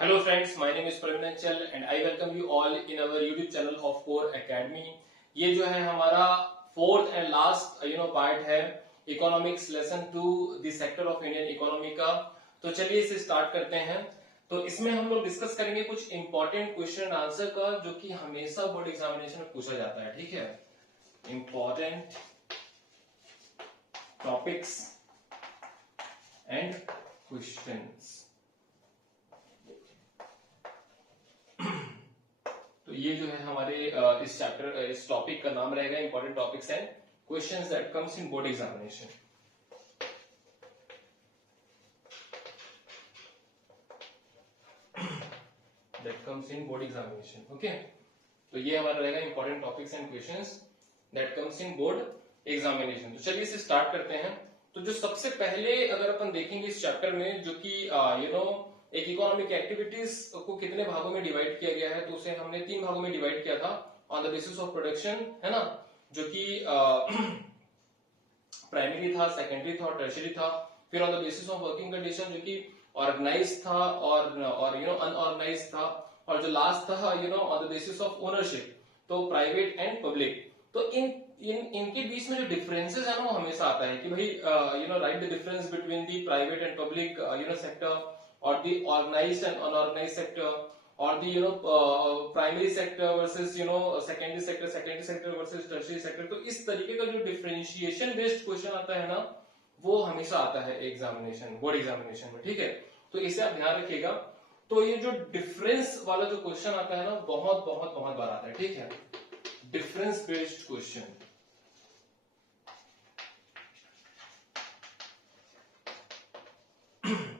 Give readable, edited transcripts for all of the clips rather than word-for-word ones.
Hello friends, my name is Praveen Anchal and I welcome you all in our YouTube channel of Core Academy. ये जो है हमारा fourth and last part है economics lesson two the sector of Indian economy का। तो चलिए इसे start करते हैं। तो इसमें हम लोग डिस्कस करेंगे कुछ इंपॉर्टेंट क्वेश्चन एंड आंसर का जो कि हमेशा बोर्ड एग्जामिनेशन में पूछा जाता है। ठीक है, इंपॉर्टेंट टॉपिक्स एंड क्वेश्चंस। तो ये जो है हमारे इस चैप्टर इस टॉपिक का नाम रहेगा important topics and questions that comes in board examination. That comes in board examination. Okay, तो ये हमारा रहेगा important topics and questions that comes in board examination. तो चलिए इसे स्टार्ट करते हैं। तो जो सबसे पहले अगर अपन देखेंगे इस चैप्टर में, जो कि एक इकोनॉमिक एक्टिविटीज को कितने भागों में डिवाइड किया गया है, तो उसे हमने 3 भागों में डिवाइड किया था on the basis of production, है ना, जो कि प्राइमरी था, सेकेंडरी था और टर्शियरी था। फिर on the basis of working condition, जो कि ऑर्गेनाइज था और अनऑर्गेनाइज था। और जो लास्ट था on the basis of ownership, तो प्राइवेट एंड पब्लिक। तो इनके बीच में जो डिफरेंसेस है ना, वो हमेशा आता है कि भाई right the difference between the private and public sector or the organized and unorganized sector, or the primary sector versus secondary sector versus tertiary sector। तो इस तरीके का जो डिफरेंशिएशन बेस्ड क्वेश्चन आता है ना, वो हमेशा आता है एग्जामिनेशन, बोर्ड एग्जामिनेशन में। ठीक है, तो इसे आप ध्यान रखिएगा। तो ये जो डिफरेंस वाला जो क्वेश्चन आता है ना, बहुत बहुत बहुत बार आता है। ठीक है, डिफरेंस बेस्ड क्वेश्चन।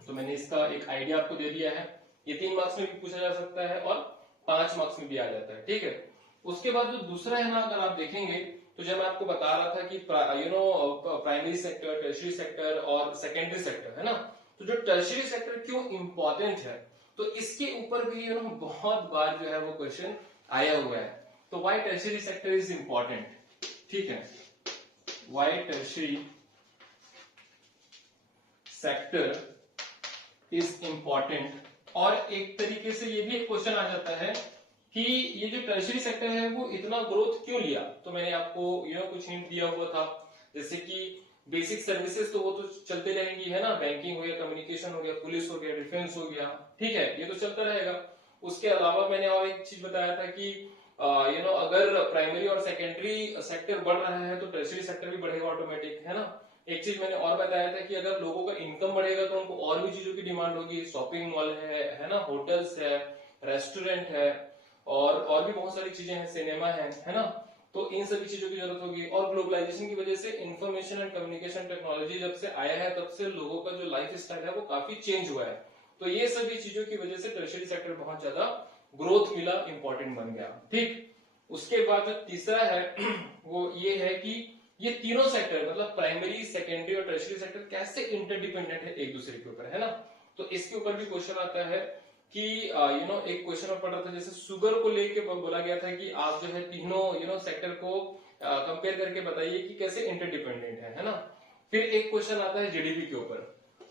तो मैंने इसका एक आइडिया आपको दे दिया है। ये 3 मार्क्स में भी पूछा जा सकता है और 5 मार्क्स में भी आ जाता है। ठीक है, उसके बाद जो दूसरा है ना, अगर आप देखेंगे तो जब मैं आपको बता रहा था कि प्राइमरी सेक्टर, टर्शियरी सेक्टर और सेकेंडरी सेक्टर, है ना, तो जो टर्शियरी सेक्टर क्यों इंपॉर्टेंट है, तो इसके ऊपर भी बहुत बार जो है वो क्वेश्चन आया हुआ है। तो why tertiary sector is important. ठीक है, why tertiary sector is important. और एक तरीके से ये भी एक क्वेश्चन आ जाता है कि ये जो टर्शियरी सेक्टर है वो इतना ग्रोथ क्यों लिया। तो मैंने आपको कुछ हिंट दिया हुआ था, जैसे कि बेसिक सर्विसेज तो वो तो चलते रहेंगी, है ना, बैंकिंग हो गया, कम्युनिकेशन हो गया, पुलिस हो गया, डिफेंस हो गया। ठीक है, ये तो चलता रहेगा। उसके अलावा मैंने और एक चीज बताया था कि अगर प्राइमरी और सेकेंडरी सेक्टर बढ़ रहा है तो टर्शियरी सेक्टर भी बढ़ेगा ऑटोमेटिक, है ना। एक चीज मैंने और बताया था कि अगर लोगों का इनकम बढ़ेगा तो उनको और भी चीजों की डिमांड होगी। शॉपिंग मॉल है ना, होटल्स है, रेस्टोरेंट है, और भी बहुत सारी चीजें हैं, सिनेमा है ना। तो इन सभी चीजों की जरूरत होगी। और ग्लोबलाइजेशन की वजह से इंफॉर्मेशन एंड कम्युनिकेशन टेक्नोलॉजी जब से आया है, तब से लोगों का जो लाइफ स्टाइल है वो काफी चेंज हुआ है। तो ये सभी चीजों की वजह से टर्शियरी सेक्टर बहुत ज्यादा ग्रोथ मिला, इंपॉर्टेंट बन गया। ठीक, उसके बाद जो तीसरा है वो ये है कि ये तीनों सेक्टर, मतलब प्राइमरी, सेकेंडरी और टर्शियरी सेक्टर, कैसे इंटरडिपेंडेंट है एक दूसरे के ऊपर, है ना। तो इसके ऊपर भी क्वेश्चन आता है कि एक क्वेश्चन में पढ़ रहा था, जैसे शुगर को लेके बोला गया था कि आप जो है तीनों सेक्टर को कंपेयर करके बताइए कि कैसे इंटरडिपेंडेंट है ना। फिर एक क्वेश्चन आता है जीडीपी के ऊपर।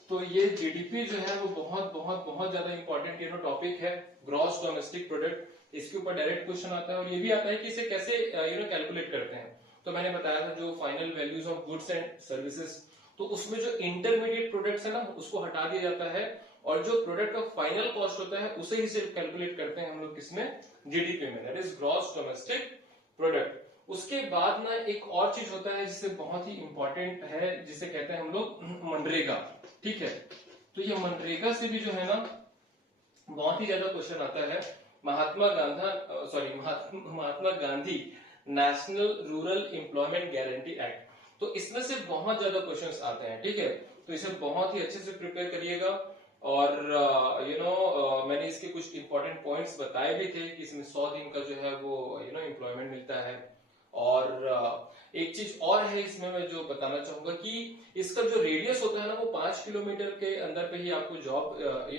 तो ये जीडीपी जो है वो बहुत बहुत बहुत ज्यादा इंपॉर्टेंट टॉपिक है, ग्रॉस डोमेस्टिक प्रोडक्ट। इसके ऊपर डायरेक्ट क्वेश्चन आता है और ये भी आता है कि इसे कैसे कैलकुलेट करते हैं। तो मैंने बताया था जो final values of goods and services, तो उसमें जो इंटरमीडिएट प्रोडक्ट्स है ना, उसको हटा दिया जाता है और जो प्रोडक्ट का फाइनल कॉस्ट होता है उसे ही सिर्फ कैलकुलेट करते हैं हम लोग किसमें, जीडीपी में, that is gross domestic product. उसके बाद ना एक और चीज होता है जिससे बहुत ही इंपॉर्टेंट है, जिसे कहते हैं हम लोग मनरेगा। ठीक है, तो ये मनरेगा से भी जो है ना बहुत ही ज्यादा क्वेश्चन आता है। Mahatma Gandhi national rural employment guarantee act, तो इसमें से बहुत ज्यादा क्वेश्चंस आते हैं। ठीक है, तो इसे बहुत ही अच्छे से प्रिपेयर करिएगा। और मैंने इसके कुछ इंपॉर्टेंट पॉइंट्स बताए भी थे कि इसमें 100 दिन का जो है वो एम्प्लॉयमेंट मिलता है। और एक चीज और है इसमें मैं जो बताना चाहूंगा कि इसका जो रेडियस होता है ना, वो 5 किलोमीटर के अंदर पे ही आपको जॉब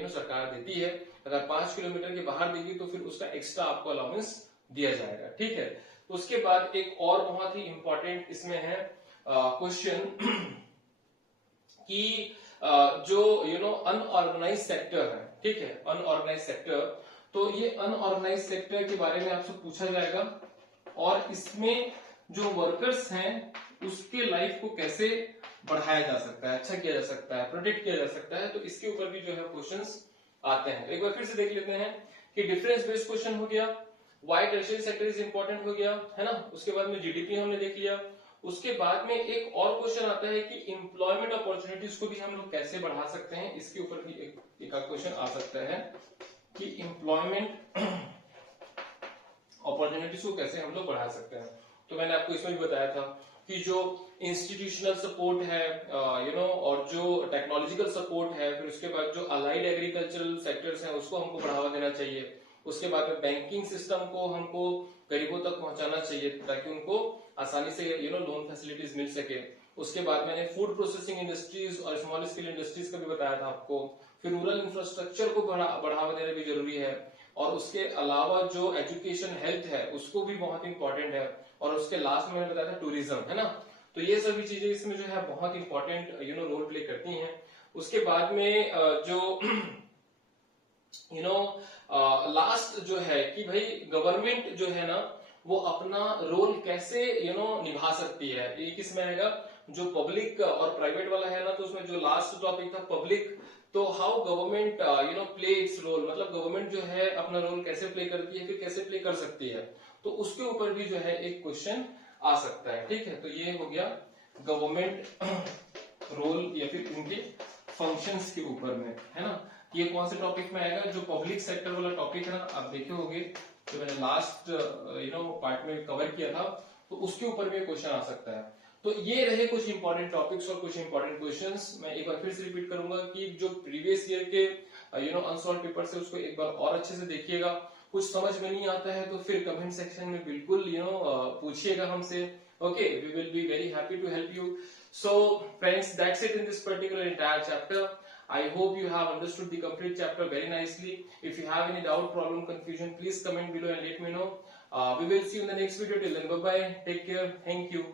सरकार देती है। अगर 5 किलोमीटर के बाहर देगी तो फिर उसका एक्स्ट्रा आपको अलाउंस दिया जाएगा। ठीक है, उसके बाद एक और बहुत ही इंपॉर्टेंट इसमें है क्वेश्चन कि जो अनऑर्गेनाइज सेक्टर है, ठीक है, अनऑर्गेनाइज सेक्टर। तो ये अनऑर्गेनाइज सेक्टर के बारे में आपसे पूछा जाएगा और इसमें जो वर्कर्स हैं उसके लाइफ को कैसे बढ़ाया जा सकता है, अच्छा किया जा सकता है, प्रोटेक्ट किया जा सकता है, तो इसके ऊपर भी जो है क्वेश्चंस आते हैं। एक बार फिर से देख लेते हैं कि डिफरेंस बेस्ड क्वेश्चन हो गया, why tertiary sector is important हो गया, है ना। उसके बाद में जीडीपी हमने देख लिया। उसके बाद में एक और क्वेश्चन आता है कि एम्प्लॉयमेंट अपॉर्चुनिटीज को भी हम लोग कैसे बढ़ा सकते हैं, इसके ऊपर भी एक क्वेश्चन आ सकता है कि एम्प्लॉयमेंट अपॉर्चुनिटीज को कैसे हम लोग बढ़ा सकते हैं। तो मैंने आपको इसमें भी बताया था कि जो इंस्टीट्यूशनल सपोर्ट है और जो टेक्नोलॉजिकल सपोर्ट है, फिर उसके बाद जो अलाइड एग्रीकल्चरल सेक्टर्स हैं उसको हमको बढ़ावा देना चाहिए। उसके बाद में बैंकिंग सिस्टम को हमको गरीबों तक पहुंचाना चाहिए ताकि उनको आसानी से लोन फैसिलिटीज मिल सके। उसके बाद मैंने फूड प्रोसेसिंग इंडस्ट्रीज और स्मॉल स्केल इंडस्ट्रीज का भी बताया था आपको। फिर रूरल इंफ्रास्ट्रक्चर को बढ़ावा देना भी जरूरी है, और उसके अलावा जो एजुकेशन हेल्थ है उसको भी बहुत इंपॉर्टेंट है, और उसके लास्ट में मैंने बताया था टूरिज्म, है ना। तो ये सभी चीजें इसमें जो है बहुत इंपॉर्टेंट रोल प्ले करती हैं। उसके बाद में जो लास्ट जो है कि भाई गवर्नमेंट जो है ना वो अपना रोल कैसे निभा सकती है, ये किसमें आएगा, जो पब्लिक और प्राइवेट वाला है ना। तो उसमें जो लास्ट टॉपिक था पब्लिक, तो how government play its role, मतलब गवर्नमेंट जो है अपना रोल कैसे प्ले करती है, फिर कैसे प्ले कर सकती है, तो उसके ऊपर भी जो है एक क्वेश्चन आ सकता है। ठीक है, तो ये हो गया गवर्नमेंट रोल या फिर उनके फंक्शंस के ऊपर में, है ना। ये कौन से टॉपिक में आएगा, जो पब्लिक सेक्टर वाला टॉपिक है ना, आप देखे होंगे जो मैंने लास्ट पार्ट में कवर किया था, तो उसके ऊपर भी क्वेश्चन आ सकता है। तो ये रहे कुछ इंपॉर्टेंट टॉपिक्स और कुछ इंपॉर्टेंट क्वेश्चंस। मैं एक बार फिर से रिपीट करूंगा कि जो प्रीवियस ईयर के अनसॉल्व पेपर से उसको एक बार और अच्छे से देखिएगा। कुछ समझ में नहीं आता है तो फिर कमेंट सेक्शन में बिल्कुल पूछिएगा हमसे। Okay, we will be very happy to help you. So friends, that's it in this particular entire chapter. I hope you have understood the complete chapter very nicely. If you have any doubt, problem, confusion, please comment below and let me know. We will see you in the next video. Till then, bye bye. Take care. Thank you.